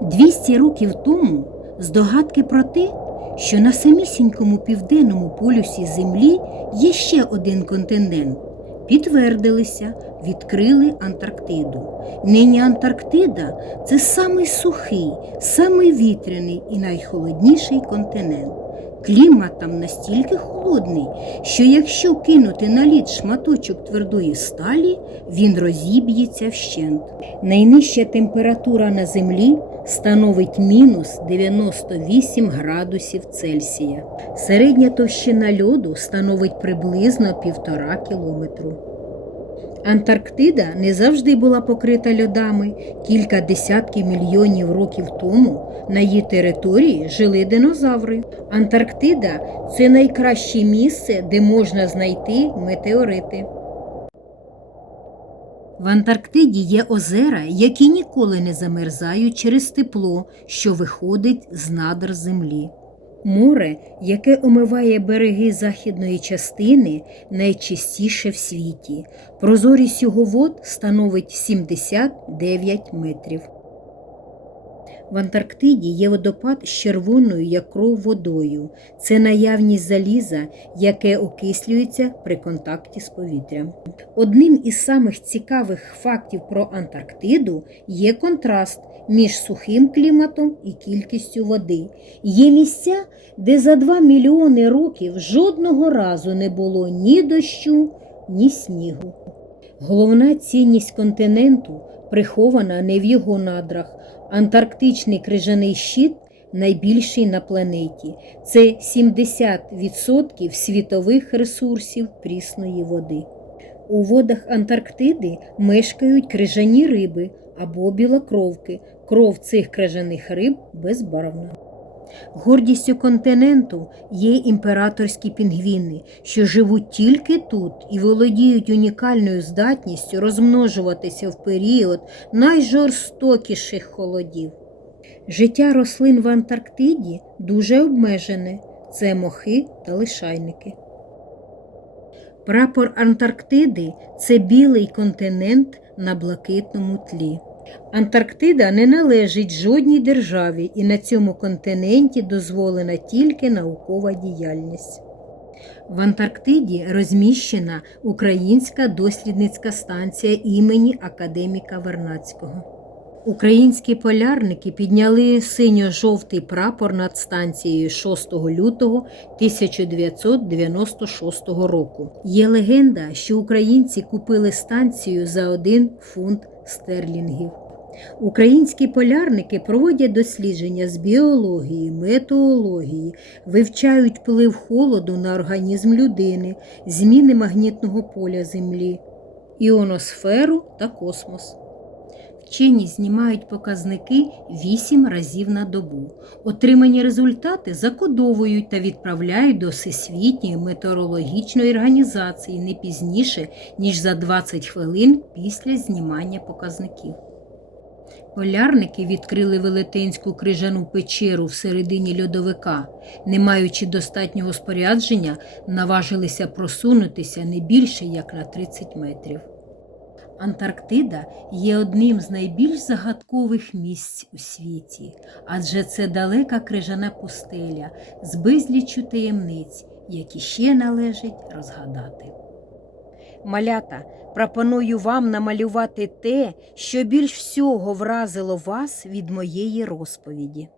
200 років тому здогадки про те, що на самісінькому південному полюсі Землі є ще один континент, підтвердилися, відкрили Антарктиду. Нині Антарктида це самий сухий, самий вітряний і найхолодніший континент. Клімат там настільки холодний, що якщо кинути на лід шматочок твердої сталі, він розіб'ється вщент. Найнижча температура на землі становить мінус 98 градусів Цельсія. Середня товщина льоду становить приблизно півтора кілометру. Антарктида не завжди була покрита льодами. Кілька десятків мільйонів років тому на її території жили динозаври. Антарктида це найкраще місце, де можна знайти метеорити. В Антарктиді є озера, які ніколи не замерзають через тепло, що виходить з надр землі. Море, яке омиває береги західної частини, найчистіше в світі. Прозорість його вод становить 79 метрів. В Антарктиді є водопад з червоною як кров водою. Це наявність заліза, яке окислюється при контакті з повітрям. Одним із самих цікавих фактів про Антарктиду є контраст між сухим кліматом і кількістю води. Є місця, де за 2 мільйони років жодного разу не було ні дощу, ні снігу. Головна цінність континенту прихована не в його надрах. Антарктичний крижаний щит найбільший на планеті. Це 70% світових ресурсів прісної води. У водах Антарктиди мешкають крижані риби або білокровки. Кров цих крижаних риб безбарвна. Гордістю континенту є імператорські пінгвіни, що живуть тільки тут і володіють унікальною здатністю розмножуватися в період найжорстокіших холодів. Життя рослин в Антарктиді дуже обмежене це мохи та лишайники. Прапор Антарктиди це білий континент на блакитному тлі. Антарктида не належить жодній державі, і на цьому континенті дозволена тільки наукова діяльність. В Антарктиді розміщена Українська дослідницька станція імені академіка Вернацького. Українські полярники підняли синьо-жовтий прапор над станцією 6 лютого 1996 року. Є легенда, що українці купили станцію за один фунт стерлінгів. Українські полярники проводять дослідження з біології, метеології, вивчають вплив холоду на організм людини, зміни магнітного поля Землі, іоносферу та космос. Вчені знімають показники 8 разів на добу. Отримані результати закодовують та відправляють до Всесвітньої метеорологічної організації не пізніше, ніж за 20 хвилин після знімання показників. Полярники відкрили велетенську крижану печеру в середині льодовика, не маючи достатнього спорядження, наважилися просунутися не більше як на 30 метрів. Антарктида є одним з найбільш загадкових місць у світі, адже це далека крижана пустеля з безліччю таємниць, які ще належить розгадати. Малята, пропоную вам намалювати те, що більш всього вразило вас від моєї розповіді.